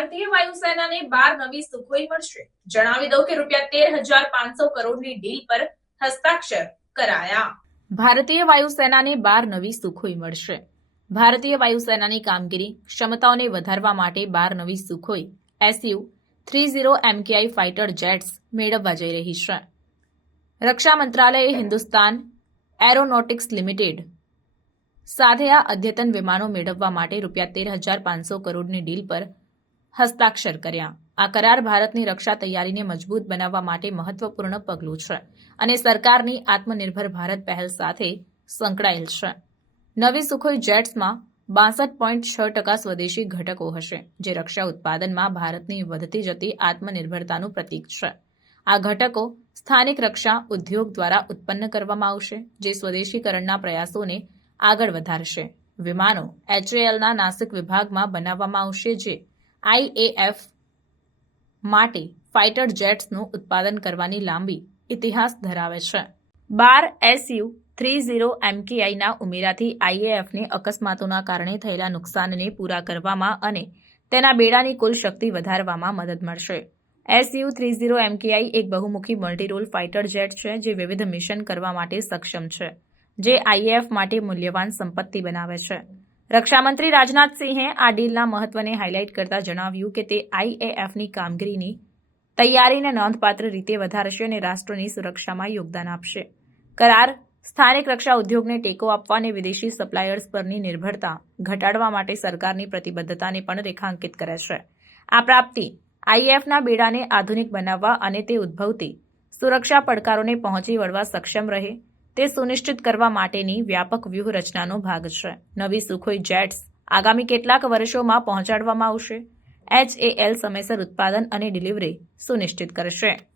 ભારતીય વાયુસેનાને 12 નવી સુખોઈ મળશે। જણાવી દઉં કે ₹13,500 કરોડની ડીલ પર હસ્તાક્ષર કરાયા। ભારતીય વાયુસેનાને 12 નવી સુખોઈ મળશે। ભારતીય વાયુસેનાની કામગીરી ક્ષમતાઓને વધારવા માટે 12 નવી Sukhoi Su-30 MKI fighter jets મેળવવા જઈ રહી છે। રક્ષા મંત્રાલયે હિન્દુસ્તાન એરોનોટિક્સ લિમિટેડ સાથે આ અદ્યતન વિમાનો મેળવવા માટે ₹13,500 કરોડની ડીલ પર હસ્તાક્ષર કર્યા। આ કરાર ભારતની રક્ષા તૈયારીને મજબૂત બનાવવા માટે મહત્વપૂર્ણ પગલું છે અને સરકારની આત્મનિર્ભર ભારત પહેલ સાથે સંકળાયેલ છે। નવી સુખોઈ જેટ્સમાં 62.6% સ્વદેશી ઘટકો હશે, જે રક્ષા ઉત્પાદનમાં ભારતની વધતી જતી આત્મનિર્ભરતાનું પ્રતીક છે। આ ઘટકો સ્થાનિક રક્ષા ઉદ્યોગ દ્વારા ઉત્પન્ન કરવામાં આવશે, જે સ્વદેશીકરણના પ્રયાસોને આગળ વધારશે। વિમાનો HALના નાસિક વિભાગમાં બનાવવામાં આવશે, જે IAF માટે ફાઇટર જેટ્સનું ઉત્પાદન કરવાની લાંબી ઇતિહાસ ધરાવે છે। 12 Su-30 MKIના ઉમેરાથી IAFને અકસ્માતોના કારણે થયેલા નુકસાનને પૂરા કરવામાં અને તેના બેડાની કુલ શક્તિ વધારવામાં મદદ મળશે। Su-30 MKI એક બહુમુખી મલ્ટી-રોલ ફાઇટર જેટ છે, જે વિવિધ મિશન કરવા માટે સક્ષમ છે, જે IAF માટે મૂલ્યવાન સંપત્તિ બનાવે છે। રક્ષામંત્રી રાજનાથસિંહે આ ડીલના મહત્વને હાઇલાઇટ કરતા જણાવ્યું કે તે IAFની કામગીરીની તૈયારીને નોંધપાત્ર રીતે વધારશે અને રાષ્ટ્રની સુરક્ષામાં યોગદાન આપશે। કરાર સ્થાનિક રક્ષા ઉદ્યોગને ટેકો આપવા અને વિદેશી સપ્લાયર્સ પરની નિર્ભરતા ઘટાડવા માટે સરકારની પ્રતિબદ્ધતાને પણ રેખાંકિત કરે છે। આ પ્રાપ્તિ IAFના બેડાને આધુનિક બનાવવા અને તે ઉદ્ભવતી સુરક્ષા પડકારોને પહોંચી વળવા સક્ષમ રહે તે સુનિશ્ચિત કરવા માટેની વ્યાપક વ્યૂહરચનાનો ભાગ છે। નવી સુખોઈ જેટ્સ આગામી કેટલાક વર્ષોમાં પહોંચાડવામાં આવશે। HAL સમયસર ઉત્પાદન અને ડિલિવરી સુનિશ્ચિત કરશે।